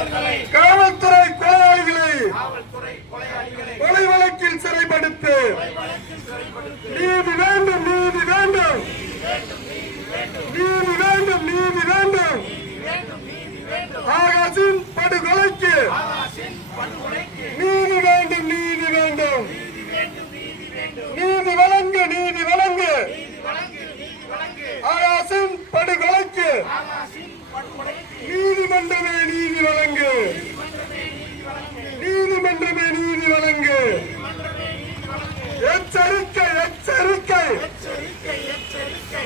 காவல்துறை கொலையாளிகளை கொலை வழக்கில் சிறைப்படுத்து. நீதி வேண்டும், நீதி வேண்டும், நீதி வேண்டும், நீதி வேண்டும். ஆகாஷின் படுகொலைக்கு நீதி வேண்டும், நீதி வேண்டும். நீதி வழங்கு, நீதி வழங்கு. ஆகாஷின் படுகொலைக்கு நீதிமன்றமே நீதி வழங்கு. நீதிமன்றமே நீதி வழங்கு. எச்சரிக்கை, எச்சரிக்கை.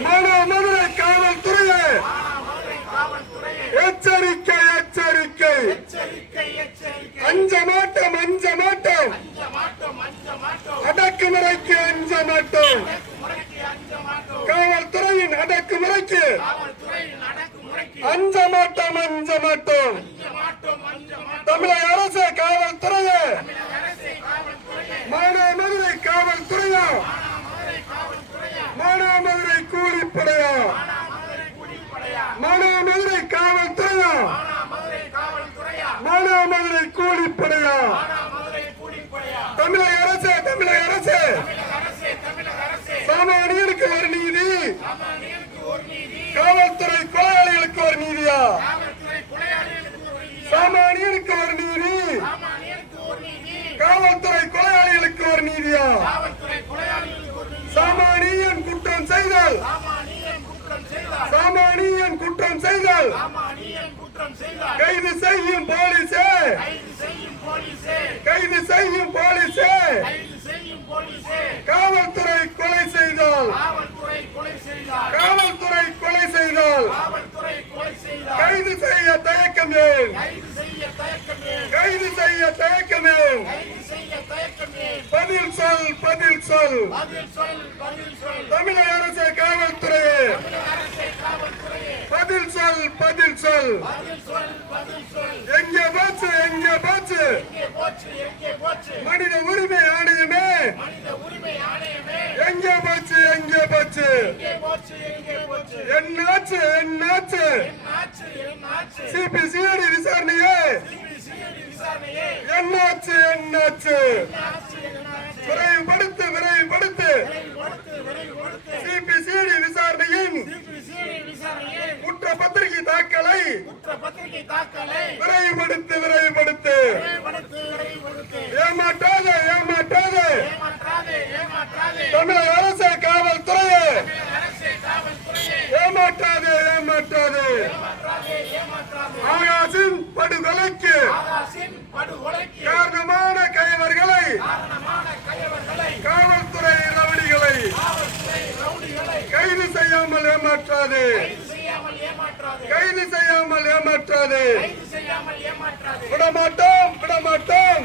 மதுரை காவல்துறையே எச்சரிக்கை, எச்சரிக்கை. அஞ்ச மாட்டோம், அஞ்ச மாட்டோம். அடக்குமுறைக்கு அஞ்ச மாட்டோம். காவல்துறையின் அடக்குமுறைக்கு அஞ்ச மாட்டோம், அஞ்ச மாட்டோம். தமிழக அரசு காவல்துறையே, மானாமதுரை காவல்துறையா, மானாமதுரை கூலிப்படையா, மானாமதுரை காவல்துறையா, மானாமதுரை கூலிப்படையா. தமிழக அரசு, தமிழக அரசு. சாமானியருக்கு ஒரு நீதி, காவல்துறை கொலையாளிகளுக்கு ஒரு நீதியா? சாமானியருக்கு ஒரு நீதி, காவல்துறை கொலையாளிகளுக்கு ஒரு நீதியா? சாமானியன் குற்றம் செய்தால், சாமானியன் குற்றம் செய்தால் கைது செய்யும் போலீஸே, கைது செய்யும் போலீஸே. காவல்துறை கொலை செய்தால், காவல்துறை கொலை செய்தால் கைது செய்ய தயக்கம் ஏன்? கைது செய்ய தயக்கம் ஏன்? பதில் சொல், பதில் சொல். தமிழக அரசு காவல்துறையே பதில் சொல், பதில் சொல். எங்கே போச்சு, எங்கே போச்சு மனித உரிமை ஆணையமே? எங்கே போச்சு, எங்கே போச்சு? என்னாச்சு, என்னாச்சு? சிபிசிஐடி விசாரணையே என்னாச்சு, என்னாச்சு? விரைவுபடுத்து, விரைவுபடுத்து. சிபிசிஐடி விசாரணையின் குற்றப்பத்திரிகை தாக்கலை விரைவுபடுத்து, விரைவுபடுத்து. ஏமாற்றாதே, ஏமாற்றாதே. தமிழக அரசு காவல்துறையே ஏமாற்றாதே, ஏமாற்றாதே. ஆகாஷின் படுகொலைக்கு காரணமான கைவர்களை, காவல்துறை ரவுடிகளை கைது செய்யாமல் ஏமாற்றாதே, கைது செய்யாமல் ஏமாற்றாதே. விடமாட்டோம், விடமாட்டோம்,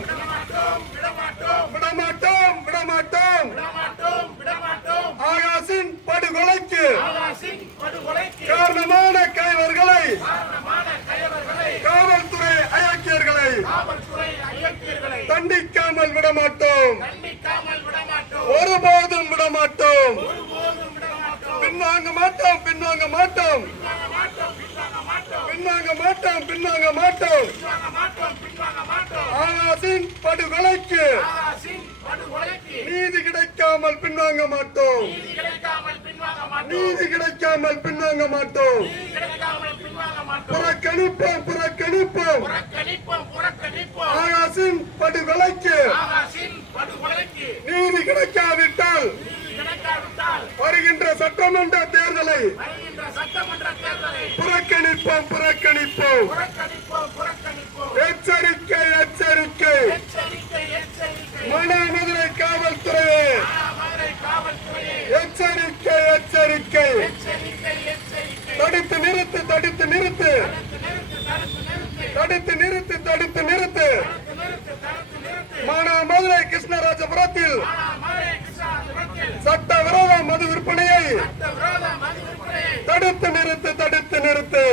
விடமாட்டோம், விடமாட்டோம். ஆகாஷின் படுகொலைக்கு காரணமான கைவர்களை, காவல்துறை அயோக்கியர்களை தண்டிக்காமல் விடமாட்டோம், ஒருபோதும் விடமாட்டோம். பின்வாங்க மாட்டோம், பின்வாங்க மாட்டோம், பின்வாங்க மாட்டோம், பின்வாங்க மாட்டோம். ஆகாஷின் படுகொலைக்கு நீதி கிடைக்காமல் பின்வாங்க மாட்டோம், நீதி கிடைக்காமல் பின்வாங்க மாட்டோம். புறக்கணிப்போம், புறக்கணிப்போம். ஆகாஷின் படுகொலைக்கு நீதி கிடைக்காவிட்டால் வருகின்ற சட்டமன்ற தேர்தலை புறக்கணிப்போம், புறக்கணிப்போம். எச்சரிக்கை, எச்சரிக்கை. மானாமதுரை காவல்துறையே எச்சரிக்கை, எச்சரிக்கை. தடுத்து நிறுத்து, தடுத்து நிறுத்து, தடுத்து நிறுத்து, தடுத்து நிறுத்து. மானாமதுரை கிருஷ்ணராஜபுரத்தில் சட்டவிரோத மது விற்பனையை தடுத்து நிறுத்து, தடுத்து நிறுத்து,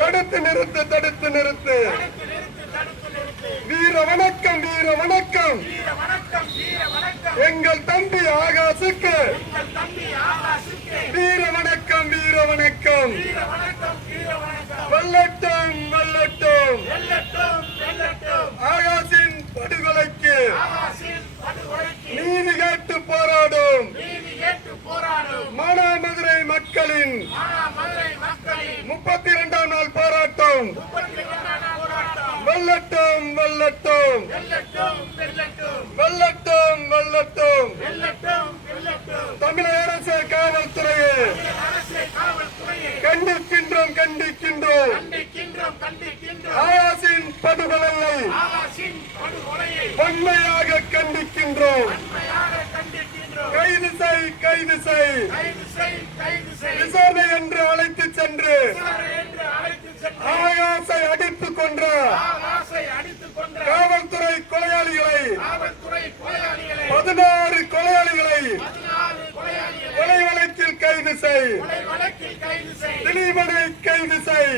தடுத்து நிறுத்து, தடுத்து நிறுத்து. வீர வணக்கம், வீர வணக்கம். எங்கள் தம்பி ஆகாஷுக்கு வீர வணக்கம், வீர வணக்கம். வெல்லட்டும், வெல்லட்டும். வெல்லட்டும் வெல்லட்டும் வெல்லட்டும் வெல்லட்டும் வெல்லட்டும் தமிழக அரசு காவல்துறையே கண்டிக்கின்றோம் கண்டிக்கின்றோம் ஆயாசின் படுகொலையை வன்மையாக கண்டிக்கின்றோம் கைது செய் விசாரணை என்று அழைத்து சென்று ஆகாசை அடித்துக் கொன்ற காவல்துறை கொலையாளிகளை 16 கொலையாளிகளை கொலை வழக்கில் கைது செய் திலீபனை கைது செய்